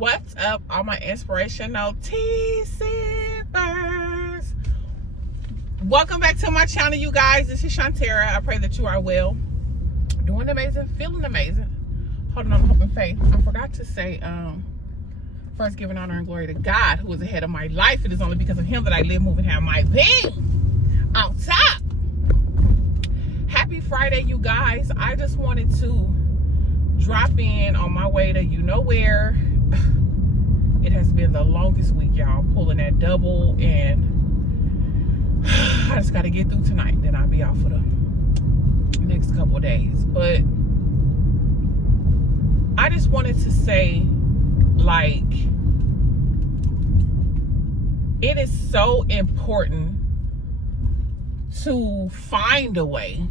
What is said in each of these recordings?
What's up, all my inspirational T-Sippers? Welcome back to my channel, you guys. This is Shantera. I pray that you are well, doing amazing, feeling amazing, holding on, hope and faith. I forgot to say, first giving honor and glory to God, who is ahead of my life. It is only because of him that I live, move, and have my being. On top. Happy Friday, you guys. I just wanted to drop in on my way to you know where. It has been the longest week, y'all, pulling that double, and I just got to get through tonight, then I'll be out for the next couple of days. But I just wanted to say, like, it is so important to find a way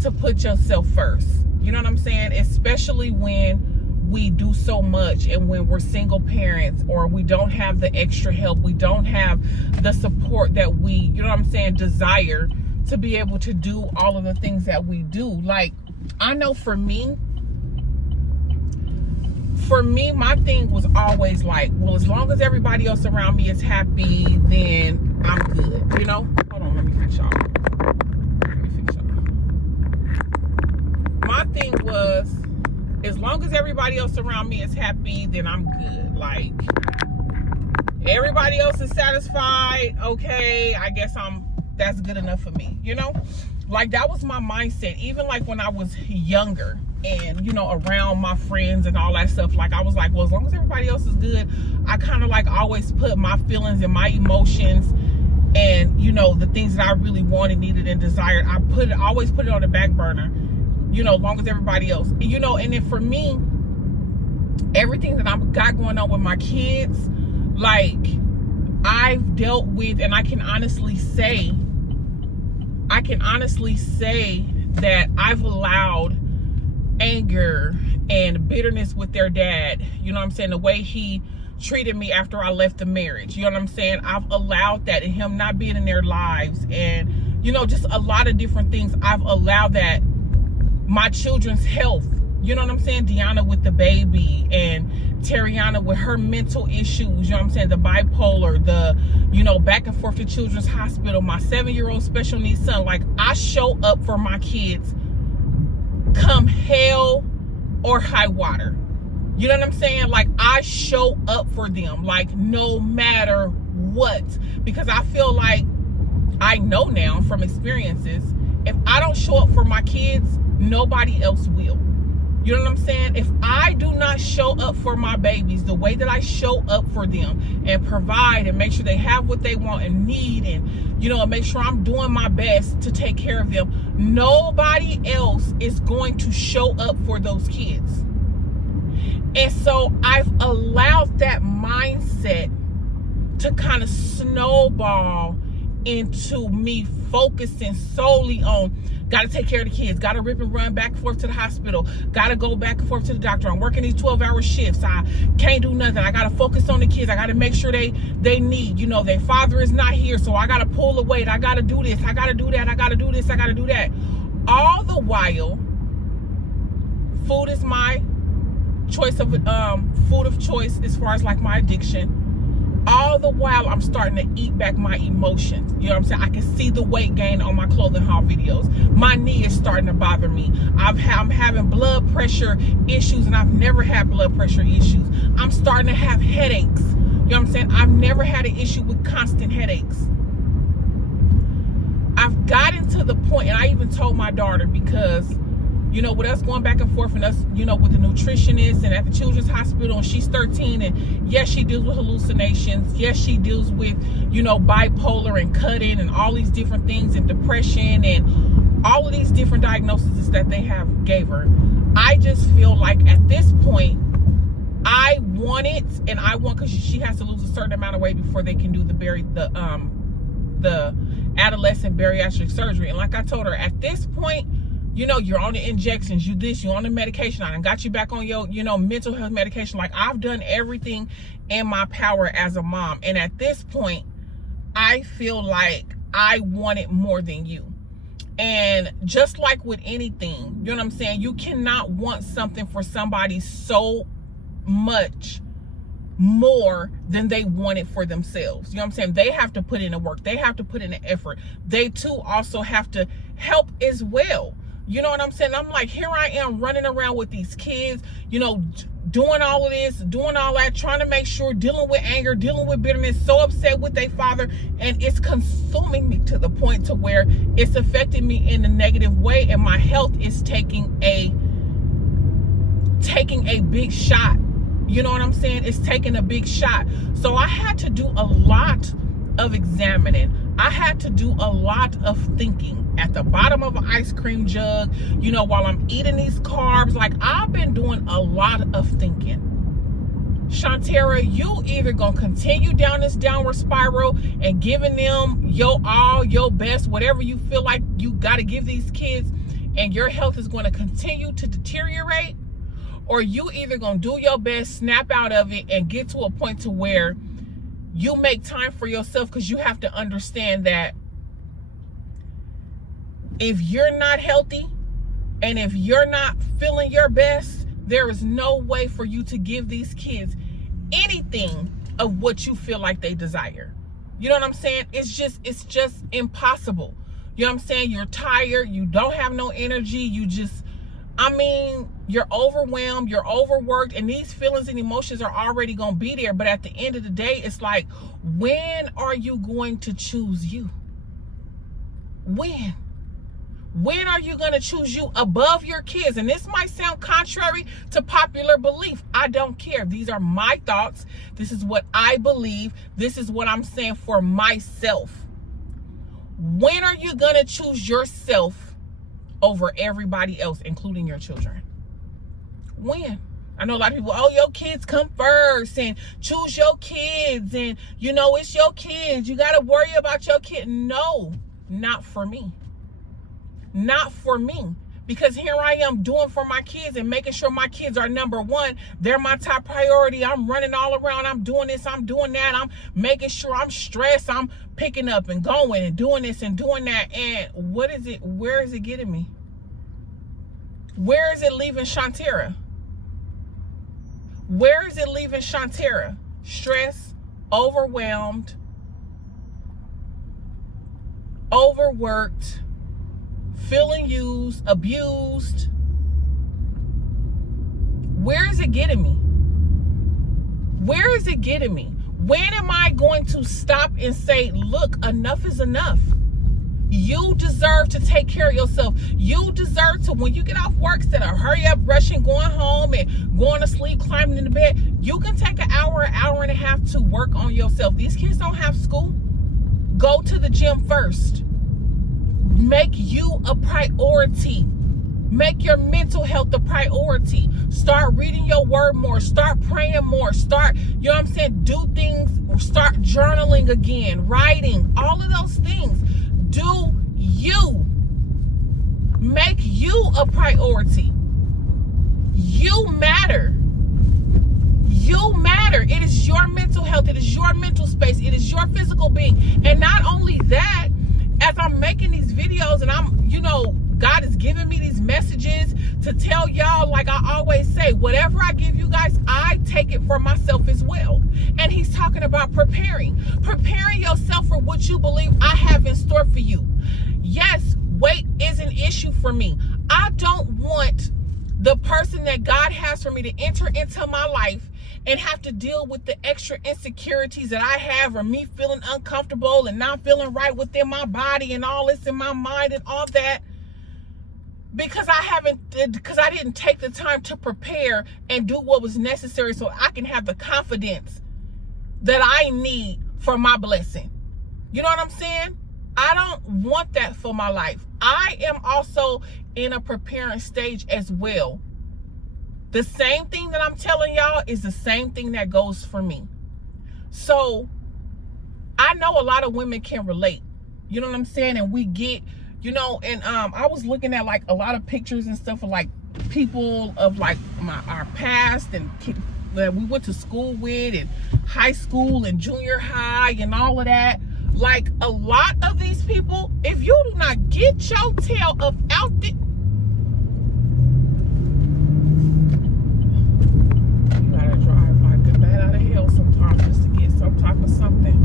to put yourself first. You know what I'm saying? Especially when we do so much, and when we're single parents, or we don't have the extra help, we don't have the support that we, you know what I'm saying, desire to be able to do all of the things that we do. Like, I know for me, my thing was always like, well, as long as everybody else around me is happy, then I'm good, you know? Hold on, let me fix y'all. My thing was, as long as everybody else around me is happy, then I'm good. Like, everybody else is satisfied, okay, I guess that's good enough for me, you know? Like, that was my mindset. Even like when I was younger and, you know, around my friends and all that stuff, like, I was like, well, as long as everybody else is good, I kind of like always put my feelings and my emotions and, you know, the things that I really wanted, needed, and desired, I always put it on the back burner, you know, as long as everybody else, you know. And then for me, everything that I've got going on with my kids, like, I've dealt with, and I can honestly say that I've allowed anger and bitterness with their dad, you know what I'm saying, the way he treated me after I left the marriage, you know what I'm saying, I've allowed that, and him not being in their lives, and, you know, just a lot of different things. I've allowed that. My children's health, you know what I'm saying, Deanna with the baby, and Tariana with her mental issues, you know what I'm saying, the bipolar, the, you know, back and forth to Children's Hospital, my 7-year-old special needs son. Like, I show up for my kids come hell or high water, you know what I'm saying. Like, I show up for them, like, no matter what, because I feel like I know now from experiences, if I don't show up for my kids, nobody else will. You know what I'm saying? If I do not show up for my babies the way that I show up for them and provide and make sure they have what they want and need, and, you know, and make sure I'm doing my best to take care of them, nobody else is going to show up for those kids. And so I've allowed that mindset to kind of snowball into me focusing solely on, gotta take care of the kids, gotta rip and run back and forth to the hospital, gotta go back and forth to the doctor, I'm working these 12-hour shifts, I can't do nothing, I gotta focus on the kids, I gotta make sure they need, you know, their father is not here, so I gotta pull the weight, I gotta do this, I gotta do that, I gotta do this, I gotta do that. All the while, food is my choice of food of choice as far as like my addiction. All the while, I'm starting to eat back my emotions. You know what I'm saying? I can see the weight gain on my clothing haul videos. My knee is starting to bother me. I'm having blood pressure issues, and I've never had blood pressure issues. I'm starting to have headaches. You know what I'm saying? I've never had an issue with constant headaches. I've gotten to the point, and I even told my daughter, because, you know, with us going back and forth, and us, you know, with the nutritionist and at the Children's Hospital, and she's 13, and yes, she deals with hallucinations. Yes, she deals with, you know, bipolar and cutting and all these different things, and depression and all of these different diagnoses that they gave her. I just feel like at this point, I want it, and I want, because she has to lose a certain amount of weight before they can do the adolescent bariatric surgery. And like I told her, at this point, you know, you're on the injections, you're on the medication, I done got you back on your, you know, mental health medication. Like, I've done everything in my power as a mom. And at this point, I feel like I want it more than you. And just like with anything, you know what I'm saying, you cannot want something for somebody so much more than they want it for themselves. You know what I'm saying? They have to put in the work. They have to put in the effort. They too also have to help as well. You know what I'm saying? I'm like, here I am running around with these kids, you know, doing all of this, doing all that, trying to make sure, dealing with anger, dealing with bitterness, so upset with their father, and it's consuming me to the point to where it's affecting me in a negative way, and my health is taking a big shot. You know what I'm saying? It's taking a big shot. So I had to do a lot of examining. I had to do a lot of thinking at the bottom of an ice cream jug, you know, while I'm eating these carbs. Like, I've been doing a lot of thinking. Shantera, you either gonna continue down this downward spiral and giving them your all, your best, whatever you feel like you got to give these kids, and your health is going to continue to deteriorate, or you either gonna do your best, snap out of it, and get to a point to where you make time for yourself, because you have to understand that if you're not healthy and if you're not feeling your best, there is no way for you to give these kids anything of what you feel like they desire. You know what I'm saying? It's just impossible. You know what I'm saying? You're tired, you don't have no energy, you're overwhelmed, you're overworked, and these feelings and emotions are already going to be there. But at the end of the day, it's like, when are you going to choose you? When are you going to choose you above your kids? And this might sound contrary to popular belief. I don't care. These are my thoughts. This is what I believe. This is what I'm saying for myself. When are you going to choose yourself over everybody else, including your children? When? I know a lot of people, oh, your kids come first, and choose your kids, and you know, it's your kids, you got to worry about your kid. No, not for me. Not for me. Because here I am doing for my kids and making sure my kids are number one. They're my top priority. I'm running all around. I'm doing this. I'm doing that. I'm making sure I'm stressed. I'm picking up and going and doing this and doing that. And what is it? Where is it getting me? Where is it leaving Shantera? Where is it leaving Shantera? Stressed, overwhelmed, overworked, feeling used, abused. Where is it getting me? Where is it getting me? When am I going to stop and say, look, enough is enough? You deserve to take care of yourself. You deserve to, when you get off work, instead of hurry up, rushing, going home and going to sleep, climbing into bed, you can take an hour and a half to work on yourself. These kids don't have school. Go to the gym first. Make you a priority. Make your mental health a priority. Start reading your word more. Start praying more. Start, you know what I'm saying? Do things, start journaling again, writing, all of those things. Do you. Make you a priority. You matter. You matter. It is your mental health. It is your mental space. It is your physical being. And not only that, as I'm making these videos and I'm, you know, God is giving me these messages to tell y'all, like I always say, whatever I give you guys, I take it for myself as well. And he's talking about preparing yourself for what you believe I have in store for you. Yes, weight is an issue for me. I don't want the person that God has for me to enter into my life and have to deal with the extra insecurities that I have, or me feeling uncomfortable and not feeling right within my body and all this in my mind and all that, because I didn't take the time to prepare and do what was necessary so I can have the confidence that I need for my blessing. You know what I'm saying? I don't want that for my life. I am also in a preparing stage as well. The same thing that I'm telling y'all is the same thing that goes for me. So I know a lot of women can relate. You know what I'm saying? And we get, you know, and I was looking at like a lot of pictures and stuff of like people of like our past and that we went to school with, and high school and junior high and all of that. Like, a lot of these people, if you do not get your tail up out the, you gotta drive like the bat out of hell sometimes just to get some type of something.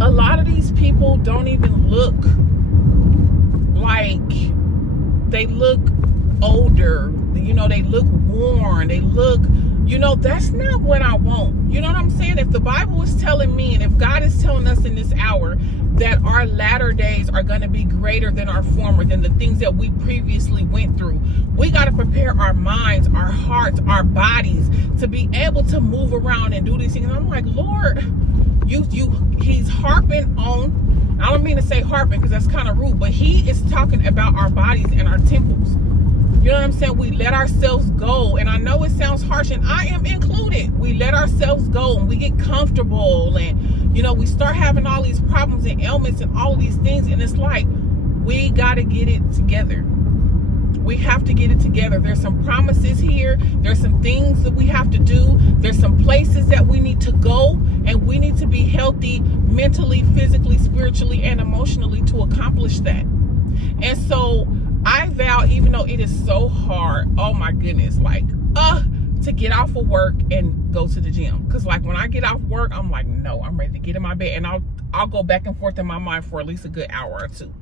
A lot of these people don't even look like, they look older, you know, they look worn, they look, you know, that's not what I want. You know what I'm saying? If the Bible is telling me, and if God is telling us in this hour that our latter days are going to be greater than our former, than the things that we previously went through, we got to prepare our minds, our hearts, our bodies to be able to move around and do these things. And I'm like, Lord, he's harping on, I don't mean to say harping because that's kind of rude, but he is talking about our bodies and our temples. You know what I'm saying? We let ourselves go. And I know it sounds harsh, and I am included. We let ourselves go and we get comfortable, and, you know, we start having all these problems and ailments and all of these things. And it's like, we got to get it together. We have to get it together. There's some promises here. There's some things that we have to do. There's some places that we need to go, and we need to be healthy mentally, physically, spiritually, and emotionally to accomplish that. And so I vow, even though it is so hard, oh my goodness, like, to get off of work and go to the gym. Because, like, when I get off work, I'm like, no, I'm ready to get in my bed. And I'll go back and forth in my mind for at least a good hour or two.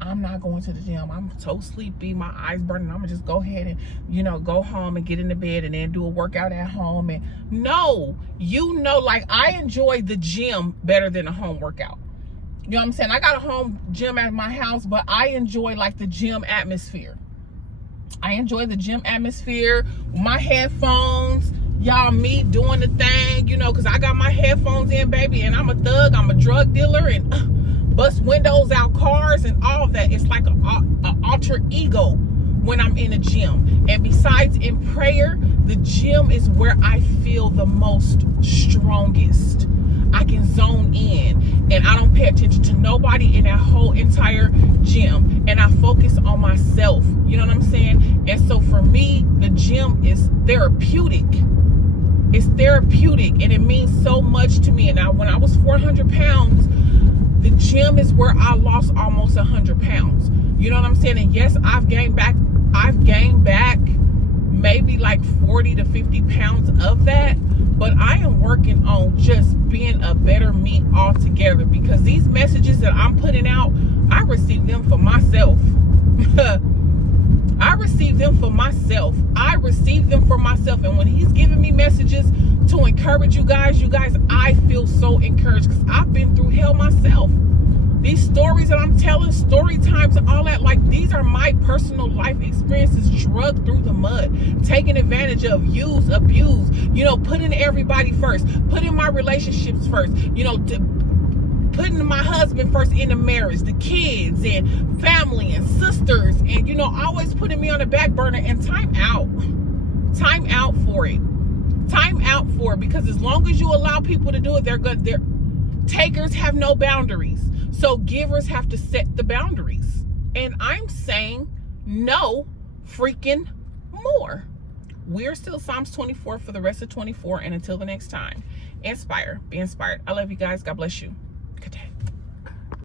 I'm not going to the gym. I'm so sleepy. My eyes burning. I'm going to just go ahead and, you know, go home and get in the bed and then do a workout at home. And no, you know, like, I enjoy the gym better than a home workout. You know what I'm saying? I got a home gym at my house, but I enjoy, like, the gym atmosphere. I enjoy the gym atmosphere. My headphones, y'all, me doing the thing, you know, because I got my headphones in, baby, and I'm a thug. I'm a drug dealer and bust windows out cars and all of that. It's like an alter ego when I'm in a gym. And besides in prayer, the gym is where I feel the most strongest. I can zone in, and I don't pay attention to nobody in that whole entire gym, and I focus on myself. You know what I'm saying? And so for me, the gym is therapeutic. It's therapeutic, and it means so much to me. And now, when I was 400 pounds, the gym is where I lost almost 100 pounds. You know what I'm saying? And yes, I've gained back maybe like 40 to 50 pounds of that. But I am working on just being a better me altogether, because these messages that I'm putting out, I receive them for myself. I receive them for myself. I receive them for myself. And when he's giving me messages to encourage you guys, I feel so encouraged, because I've been through hell myself. These stories that I'm telling, story times and all that, like, these are my personal life experiences, drugged through the mud, taken advantage of, used, abused, you know, putting everybody first, putting my relationships first, you know, putting my husband first in the marriage, the kids and family and sisters, and, you know, always putting me on the back burner. And time out for it. Time out for it, because as long as you allow people to do it, they're good. Takers have no boundaries. So givers have to set the boundaries. And I'm saying no freaking more. We're still Psalms 24 for the rest of 24. And until the next time, inspire, be inspired. I love you guys. God bless you. Good day.